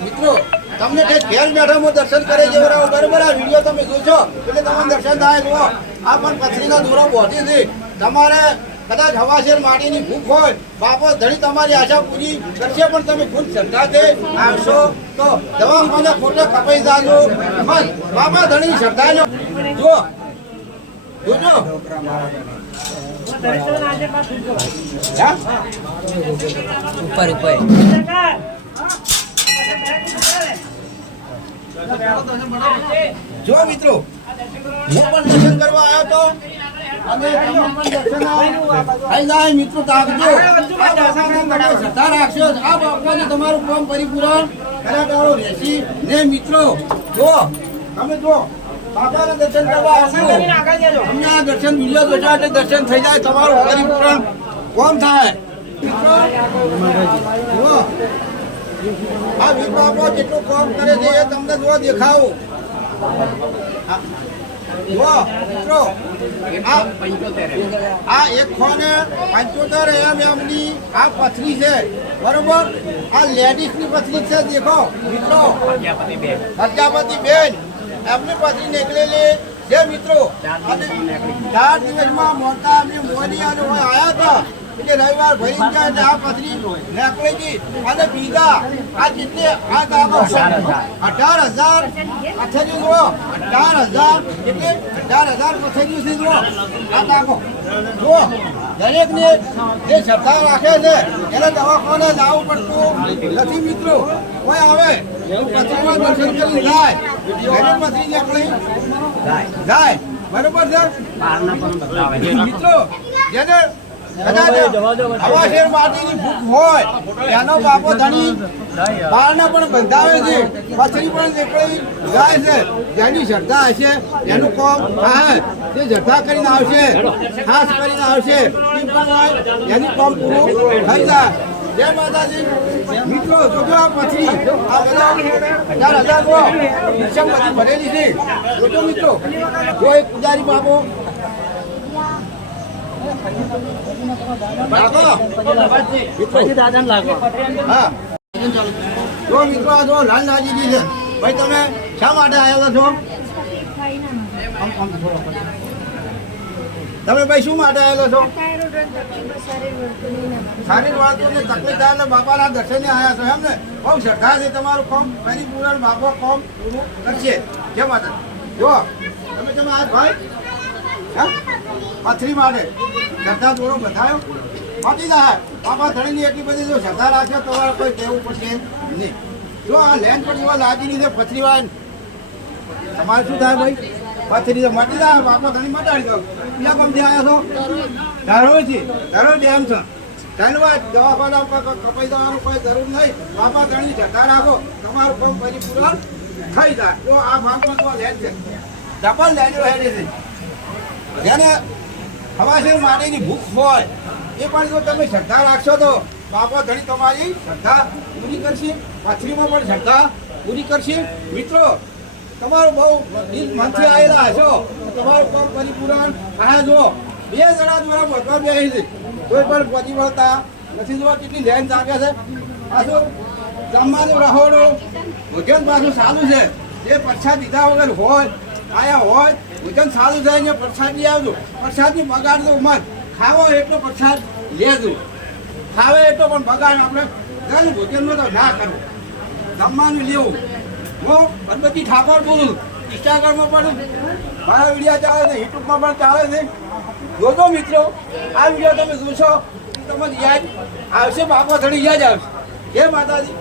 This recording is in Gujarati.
મિત્રો તમને ઘેર બેઠા દર્શન કરે જેવરાવો બરાબર આ વિડીયો તમે જોશો એટલે તમને દર્શન થાય જુઓ આ પણ પથરીના દોરો બોધી છે તમારે કદાચ હવાશેર માટીની ભૂખ હોય બાપો ધણી તમારી આશા પૂરી કરશે પણ તમે ખુદ શ્રદ્ધાથી આવશો તો દવાખાને ખોટે કપાઈ જાજો બસ બાપા ધણી શ્રદ્ધાનો જુઓ જોજો ઉપર ઉપર જો મિત્રો હું પણ દર્શન કરવા આવ્યો તો અને તમને પણ દર્શન આવી જાય મિત્રો તાકજો શ્રદ્ધા રાખશો આ બાપાને તમારું કામ પરિપૂર્ણ કરાવડાવો રહેશી ને મિત્રો જો તમે જો બાપાના દર્શન કરવા આવશો અમને આ દર્શન વિડીયો જોશો એટલે દર્શન થઈ જાય તમારું પરિપૂર્ણ કામ થાય મિત્રો જો આ વીર બાપો જેટલું કામ કરે છે એ તમને જો દેખાવો જો મિત્રો આ એક ખોને 75 એમની આ પથરી છે બરોબર આ લેડીઝ ની પથરી છે દેખો મિત્રો પ્રજાપતિ બેન એમની પથરી નીકળેલી છે મિત્રો અને 4 દિવસમાં મોટા અમે મોદી આવ્યા હતા એટલે રવિવાર ભરી ગયા એટલે આ પથરી નીકળી ગઈ અને બીજા આ જેટલે આ દાગો 18,000 પથરી જુઓ 18,000 એટલે 18,000 પથરી છે જુઓ આ દાગો જુઓ દરેક ને જે શ્રદ્ધા રાખે છે એને દવાખાને જવું પડતું નથી મિત્રો કોઈ આવે પથરીમાં દર્શન કરી જાય એની પથરી નીકળી જાય બરોબર છે મિત્રો જેને હવાશેર માટીની ભૂખ હોય એનો બાપો ધણી બહારના પણ બંધાવે છે પથરી પણ નીકળી જાય છે જેની શ્રદ્ધા હશે એનું કામ થાય તે શ્રદ્ધા કરીને આવશે ખાસ કરીને આવશે એની કામ પૂરું થઈ જાય જય માતાજી મિત્રો જોજો આ પથરી આ બધા 18,000 બધી ભરેલી છે જોજો મિત્રો જો એક પૂજારી બાપો લાલ નાજી છે ભાઈ તમે શા માટે આવ્યા છો તમે ભાઈ શું માટે આવેલો છો શારીર વાળતું ને તકલીફ થાય એટલે બાપાના દર્શને આવ્યા છો એમ ને બહુ શ્રદ્ધા છે તમારું કામ પરિપૂર્ણ બાપો કામ પૂરું કરશે જય માતા જો તમે આજ ભાઈ પથરી માટે શ્રદ્ધા દોરો બતાવ્યો મટી જાય બાપા ધણીની એટલી બધી જો શ્રદ્ધા રાખશે તમારે કોઈ કહેવું પડશે નહીં જો આ લેન્ડ પર એવા લાગીની છે પથરી વાય તમારે શું થાય ભાઈ પથરી તો મટી જાય બાપા ધણી મટાડી દો બીજા કોમથી આવ્યા છો ધરોઈથી ધરોઈ ડેમ છો ધન્યવાદ દવાખાના કપાઈ દેવાનું કોઈ જરૂર નહીં બાપા ધણી શ્રદ્ધા રાખો તમારું કામ પરિપૂર્ણ થઈ જાય જો આ ભાગમાં તો લેન્ડ છે ડબલ લેન્ડો હેડે છે જેને હવાશેર માટેની ભૂખ હોય એ પણ જો તમે શ્રદ્ધા રાખશો તો બાપા ધણી તમારી શ્રદ્ધા પૂરી કરશે પથરીમાં પણ શ્રદ્ધા પૂરી કરશે મિત્રો તમારું બહુ મનથી આવેલા હશો તમારું કામ પરિપૂર્ણ થાય જો 2 જણા દ્વારા વધવા બેસી છે કોઈ પણ પહોંચી વળતા નથી જો કેટલી લેન જાગે છે પાછું જમવાનું રહોડું ભોજન પાછું સારું છે જે પ્રસાદ દીધા વગર હોય આયા હોય ભોજન સારું થાય ને પ્રસાદ લઈ આવજો પ્રસાદની બગાડજો મત ખાવો એટલો પ્રસાદ લેજો ખાવે એટલો પણ બગાડ આપણે ભોજનનો તો ના કરવો જમવાનું લેવું હું ગણપતિ ઠાકોર બોલું ઇન્સ્ટાગ્રામમાં પણ મારા વિડીયો ચાલે છે યુટ્યુબમાં પણ ચાલે છે જોજો મિત્રો આ વિડીયો તમે જોશો તમને યાદ આવશે બાપા ધણી યાદ આવશે જય માતાજી